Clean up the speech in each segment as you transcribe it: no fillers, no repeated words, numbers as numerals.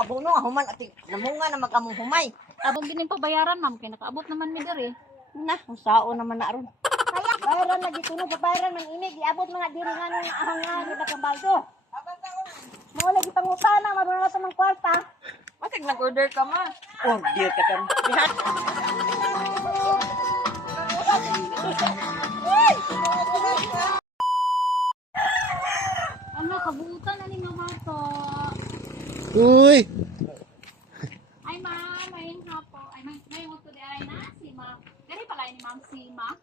abono, human at namunga na magkamong humay. Abong gining pabayaran, ma'am, kay nakaabot naman mi diri. Na, usao naman na aron. Bayaran lagi tuno, bayaran man ini, giabot mga diri nga nung ahanga ni Bakambaldo. Mo lagi pangutana, marunong na sa mga kwarta. Masig nag-order ka ma. Order ka kan. Dihat. Ano, kabuutan na ni mama to. Uy! Ay, ma'am, may hapo. Ay, may mo to di ay na, si ma'am. Dari pala ni ma'am si ma'am.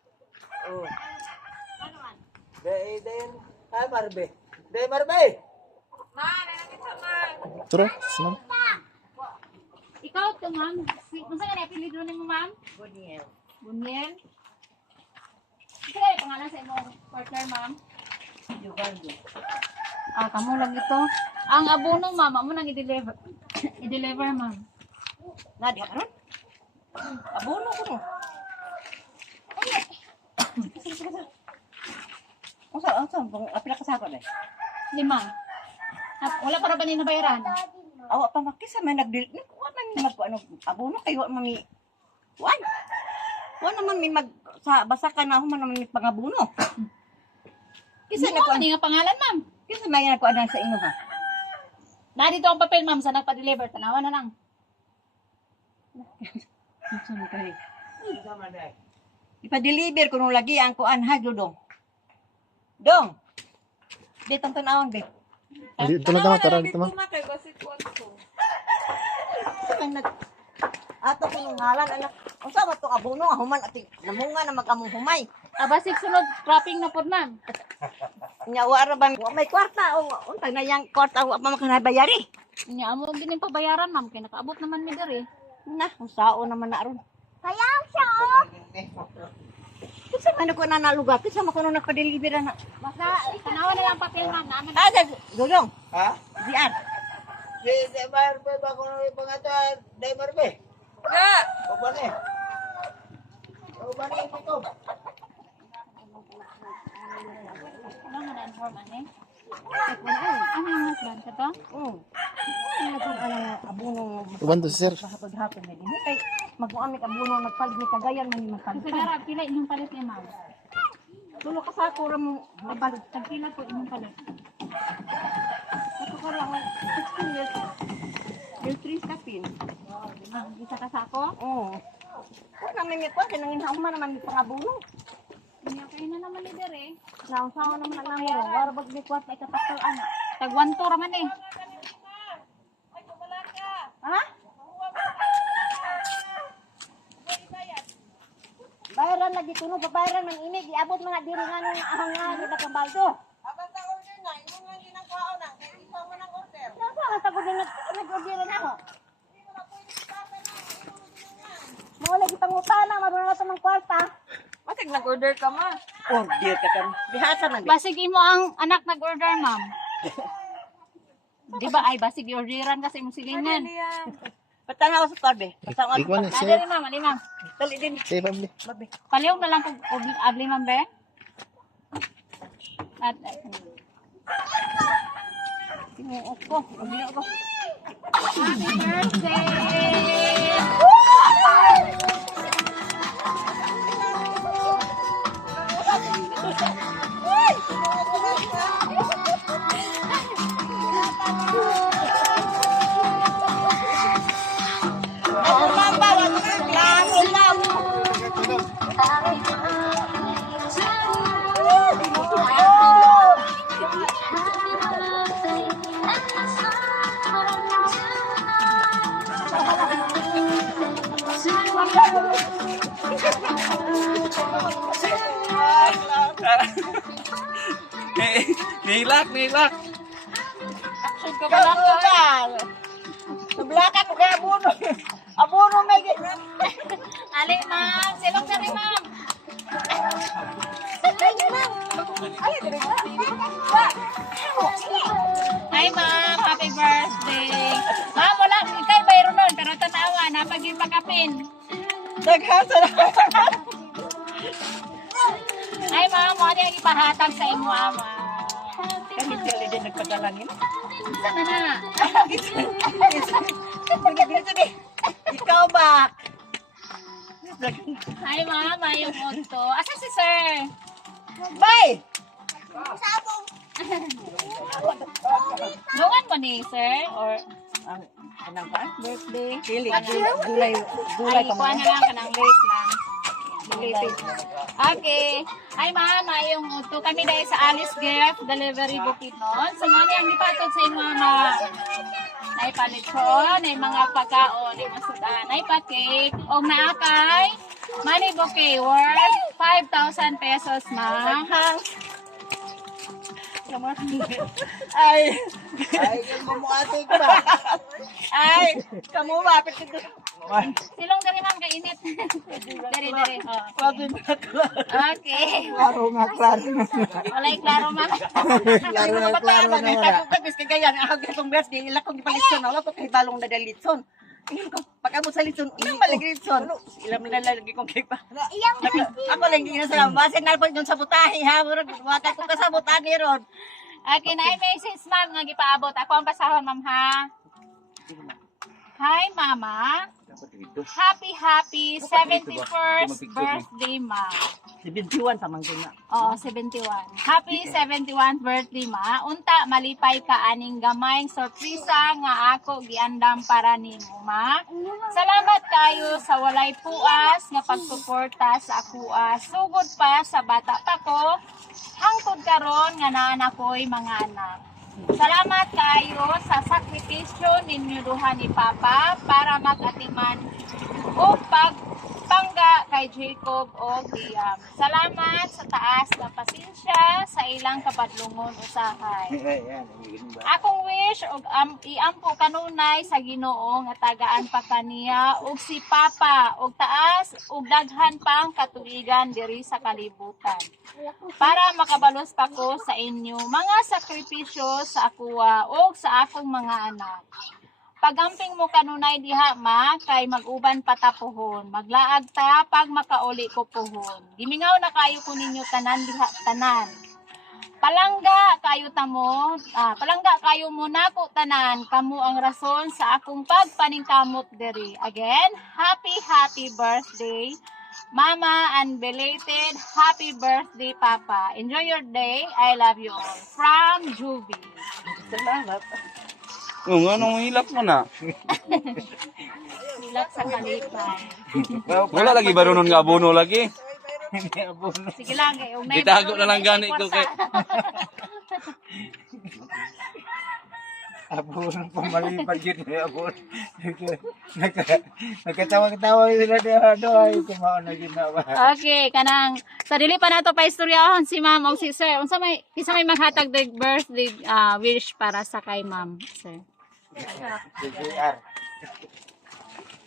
Oh. Ano man? Then, ay Marbe. Day Marbe. Ma, nanakit sa ma. Turo, sinam. Ikaw to, ma'am. Kung saan ka na-apelido ni mo, ma'am? Buniel. Bunyel. Kasi kaya pangalan sa imong partner, ma'am? Jugaldo. Ah, kamo lang ito. Ang abono, ma'am, amo nang i-deliver. I-deliver, ma'am. Na di karon. Abono ko no. Unsa apila ka sa dai? 5. Wala para ba ni nabayaran? Awa pa makisa may nagdil. Wa man mi magkuano abono kay wa mami. Wan. Wa naman mi mag sa basa ka na human naman mi pangabono. Kisa Hindi na mo ko ni nga pangalan, ma'am. kisa may nagkuan sa inyo ha. Na dito ang papel, ma'am, sa nagpa-deliver. Tanawa na lang. Unsa mi kay? Sama day. Ipa-deliver ko nung lagi ang kuan ha Dong. Dong. Ditong tanawon be. Dito na tama, tara dito ma. Ma, kay basit ko ako. May nag ato ko nung ngalan anak. Unsa ba to abono human at namunga na magkamong humay. Basig sunod, cropping na po, ma'am. Nya wara ba may kwarta o untang na yang kwarta wa pa makanabayari. Nya amo gining pabayaran, ma'am, kay nakaabot naman mi diri. Na, usao naman na aron. Sayaw siya oh. Kasi ano ko na nalugar, kasi mo ko nung nagpa-deliver na. Basta tanawa na lang papel, ma'am. Naman. Ah, Dodong, Ha? diyan. Si Marbe ba ko na pangato Day Marbe? Ga! O ba ni? O ba ni ito? Ano mo na-inform, ane? Ano yung husband ka to? Ano kung ano abono Uban to si sir. paghapon na din. Kay mag-uamik abono nagpalig ni kagayan man ni Kasi magpalig. narap, pila inyong palit ni ma'am. Tulo ka sa ako ra mo mabalig. Tagpila po inyong palit. Ako ka lang 16 years. Year 3 ka pin. Isa ka sa ako? Oo. Kung namin may kwan, kanangin hauman naman may pangabono. Kanya kayo na naman ni diri. Nausawa naman ang namin. Wara bag may kwan, may katakal ana. Tag 1 tour man eh. Ha? Bayaran lagi tuno, babayaran man ini, giabot mga diri nga nung ahanga ni Bakambaldo. Abang sa order na, imo nga ginagwao na, kay isa mo nang order. Nasa ang tagod na nag-order na ako. Mo lagi pangutana, marunong na sa mga kwarta. Masig nag-order ka ma. Order ka kan. Bihasa man. Basig imo ang anak nag-order, ma'am. Di ba ay basig i-orderan kasi imong silingan. Patanaw sa karbe. Patanaw Ikaw na Dali sir. ma'am, ali ma'am. Dali din. Say pabli. Babe. Palihog na lang kung agli ma'am be. At Tinuok ko. Order ko. happy birthday! Nilak. Ka ba lang ka? Nablaka ko kay abono. Abono may Ali ma'am, silong na rin ma'am. Hi ma'am, happy birthday. Ma'am, wala, ikay bayro nun, pero tanawa, napagin pakapin. Daghasa na. Hi ma'am, mo ang ipahatag sa imo ama. Kami sila din nagpadala nila. Sana na. Hi, ma'am. Mayong Otto. Asa si sir? Bye! Dungan mo ni sir? Or Ang kanang pa? birthday? Pili. Gulay. Gulay Ay, ka kuha mo. na lang ka ng late lang. Belated. Okay. Ay, ma'am, mayong Otto. Kami dahil sa Alice Gift Delivery Bukidnon. So, mali ang ipatod sa inyo mga naipalitsyon, ay mga pagkaon, ay masudan, ay pa-cake, o naakay, money bouquet worth 5,000 pesos, ma'am. Ay! Ay, yung mumuatik ba? Ay! Kamu mapit ito. Silong dari ma'am, kainit. Dari. Oh. Okay. Klaro nga, klaro. Walay klaro, ma'am. Klaro na, klaro na wala. Tapos kagayan, ang itong birthday, ila kong ipalitson. Wala ko kay balong na dalitson. Pag-abot sa litson, ilang maligritson. Ilang nilalagi kong kay pa. Ako lang hindi na sa basin na po doon sa butahe ha. Wata ko ka sa butahe ron. Okay, na message, ma'am, nga gipaabot. Ako ang pasahon, ma'am, ha? Hi, mama. Happy 71st birthday, ma. 71 sa mangkuna. Oo, 71. Happy 71th birthday, ma. Unta, malipay ka aning gamayng sorpresa nga ako giandam para nimo, ma. Salamat kayo sa walay puas nga pagsuporta sa akuha. Sugod pa sa bata pa ko, hangtod karon nga naanak ko'y mga anak. Salamat kayo sa sakripisyo ninyo duha ni Papa para mag-atiman o pagpangga kay Jacob o Liam. Salamat sa taas na pasensya sa ilang kapadlungon usahay. Akong wish og iampo kanunay sa Ginoo nga tagaan pa kaniya og si Papa og taas og daghan pang katuigan diri sa kalibutan. Para makabalos pa ko sa inyo mga sakripisyo sa akuha o sa akong mga anak. Pagamping mo kanunay diha ma, kay mag-uban patapuhon. Maglaag ta pag makauli ko puhon. Gimingaw na kayo ko ninyo tanan diha tanan. Palangga kayo mo nako tanan, kamo ang rason sa akong pagpaningkamot diri. Again, happy birthday. Mama, and belated happy birthday, Papa. Enjoy your day. I love you all. From Juby. Salamat. Oo nga, nung hilak mo na. Nilat sa kalipay. Wala lagi ba ron nga abono lagi? Sige lang, eh. Itago na lang gani ko kay. Abon, pamalipad yun. Abon. Nagkatawa-tawa sila doon. Kumaon na ginawa. Okay, kanang sa dili pa nato pa istoryahon si Ma'am o si Sir. Unsa may maghatag the birthday wish para sa kay Ma'am, Sir?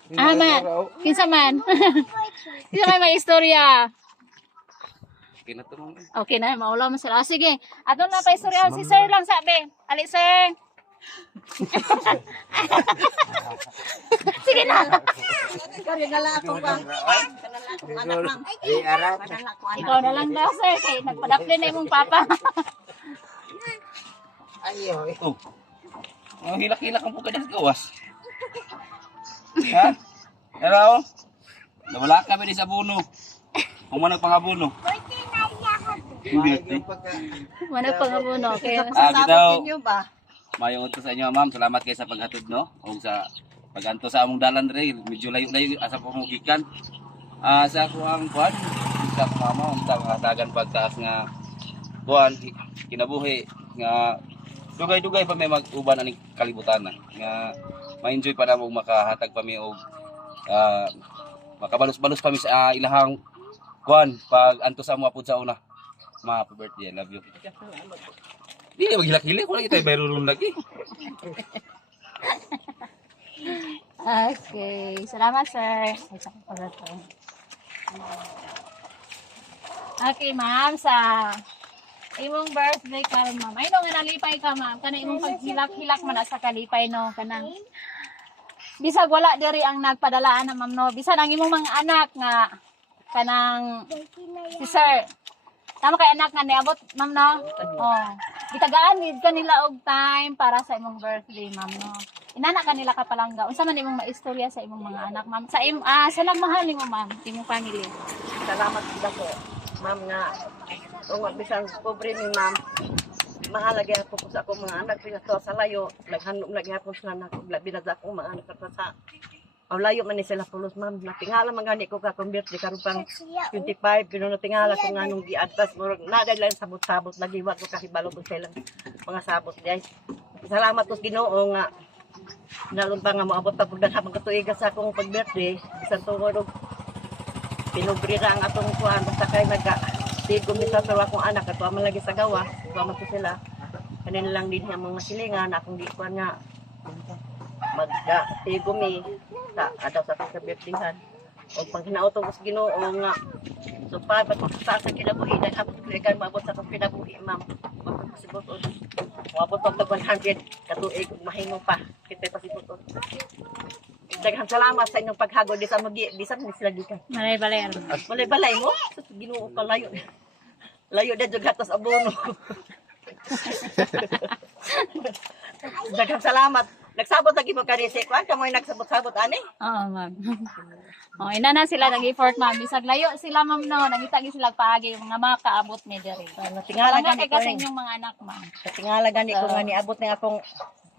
Man. Kinsa man? Kinsa may istorya? Kinatunong. Okay na, maulaw mo sila. Sige, ato na pa istoryahan si Sir lang sabi. Ali, Sir. Sige na. Kanala ako ba? Kanala akong anak, ma'am. Kanala ko anak. Ikaw na lang daw, Sir. Kay nagpadapli na imong papa. Ayo. Oh. Oh, hilak-hilak ang puka sa gawas. Ha? Pero, nawala kami di sa abono. Kung manag pang abono. Hindi. Wala pang abuno. Kaya Sasabot ninyo ba? Mayong utos sa inyo, ma'am. Salamat kayo sa paghatod, no? O sa paganto sa among dalan rin. Medyo layo-layo asa pamugikan. Sa ako ang kuhan, sa mama, sa hatagan pagtaas nga kuhan, kinabuhi, nga dugay-dugay pa may mag-uban aning kalibutan na. Nga ma-enjoy pa na mo makahatag pa mi og makabalos-balos pa mi sa ilahang kuhan, pag anto sa mga pud sa una. Ma, happy birthday, I love you. Di maghilak-hilak ko lagi tayo bayron lagi. okay. Salamat, Sir. Okay, ma'am. Sa imong birthday karon, ma'am. Ay, no, nga nalipay ka, ma'am. Kana imong paghilak-hilak man sa kalipay, no. Kanang bisag wala diri ang nagpadalaan na, ma'am, no. Bisan ang imong mga anak nga kanang si Sir. Tama kay anak nga niabot, ma'am, no? Oh. Gitagaan gid kanila og time para sa imong birthday, ma'am, no. Inana kanila ka palangga. Unsa man imong maistorya sa imong mga anak, ma'am? Sa nagmahal nimo, ma'am, imong family. Salamat gid ako, ma'am nga. Kung bisan pobre ni ma'am, mahalagi ako sa akong mga anak pinato sa layo, naghanap lagi ako sa anak, labi na sa akong mga anak sa layo man ni sila pulos, ma'am. Natingala man gani ko ka convert di karon pang 25 pero natingala ko nga nung giadtas mo na lang sabot-sabot lagi wa ko kahibalo ko sila mga sabot guys. Salamat sa Ginoo nga nalun pa nga moabot pa pud habang katuiga sa akong pag-birthday bisan tuod og pinubre ra ang atong kuan basta kay tigom ni sa akong anak ato man lagi sa gawa man ko sila kanin lang din ang mga silingan akong gikuan nga magda tigom ni sa adaw sa birthday-han o pag hinautong ko sa Ginoo nga so pa sa kinabuhi nag-abot ko ikan maabot sa akong kinabuhi ma'am mapasibot o maabot pa 100 katuig mahimo pa kita pasibot o daghang salamat sa inyong paghagod di sa bisan ni sila gikan Malay-balay. balay mo sa Ginoo ka layo layo na jud gatos abono daghang salamat nagsabot lagi mo kanisi kwan kamoy nagsabot-sabot ani Oo, ma'am. Oh, ina na sila nag-effort, ma'am. Bisag layo sila, ma'am, no. Nangita gyud sila paagi yung mga makaabot ni diri. tingala Nga gani kay ko kasi inyong mga anak, ma'am. tingala gani ko nga niabot ni akong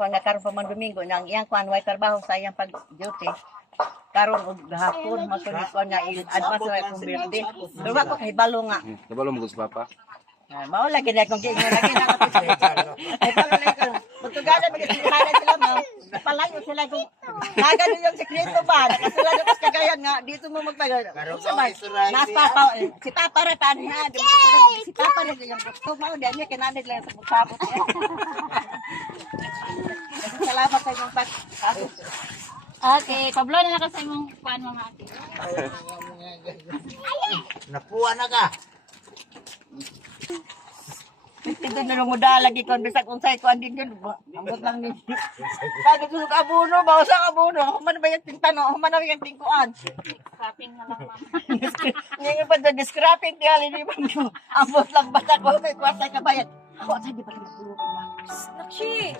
kwan nga karon pa man Domingo nang iyang kwan way trabaho sa iyang pag duty karon og gahapon matuli ko nga advance sa akong birthday pero ako kay balo nga Nabalo mo sa papa. mao lagi na akong giingon lagi na ako ay pala lang ko Portugala magkakilala sila ma'am palayo sila kung nagano yung sekreto ba nakasila ko sa kagayan nga dito mo magpagano nas papa si papa ra pa niya si papa ra yung gusto mao diyan niya kinanid lang sa buksabot salamat sa inyong pag Okay, pablo na lang sa imong kuan mga ate. Napuwa na ka. ito na mo lagi kon bisag unsay ko andin yun ambot lang ni sabi ko sa abono ba sa abono man ba yung tintano man ba yung tingkuan Scrapping na lang, ma'am. ngayon pa sa scrapping di halin ni ma'am ambot lang basta ko may kwarta ka bayad ako sa di pa ka nagpulo ko nakshi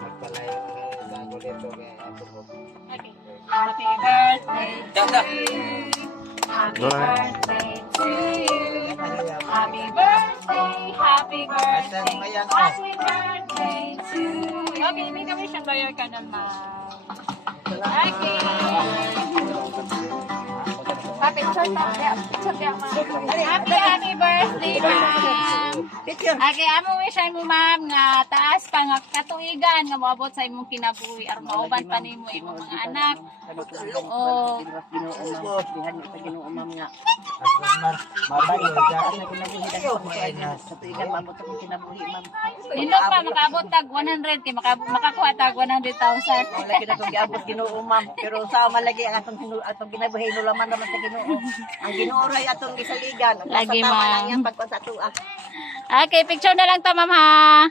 Nagpalayo na gago dito kay ato ko. Okay. Happy birthday to Ganda. you. Happy birthday to you. Happy birthday, happy birthday, happy birthday to you. Okay, hindi kami siyang bayar ka naman. Okay. Happy happy birthday, ma'am. picture Okay, amo wish mo, ma'am, nga taas pa nga katuigan nga moabot sa imong kinabuhi aron mauban pa nimo imong mga anak. Oh, dihan ni Ginoo ma'am nga Mabay Tapos na kinabuhi sa tuigan maabot ako kinabuhi ma'am nindot pa makaabot tag 100 kay makakuha tag 100,000. lagi na kong giabot Ginoo ma'am pero sa malagi ang atong ginabuhi nulaman naman sa Ginoo ang Ginoo ray atong gisaligan Lagi, sa tama ma'am. lang yan pagpasatuan Okay, picture na lang ta, ma'am, ha.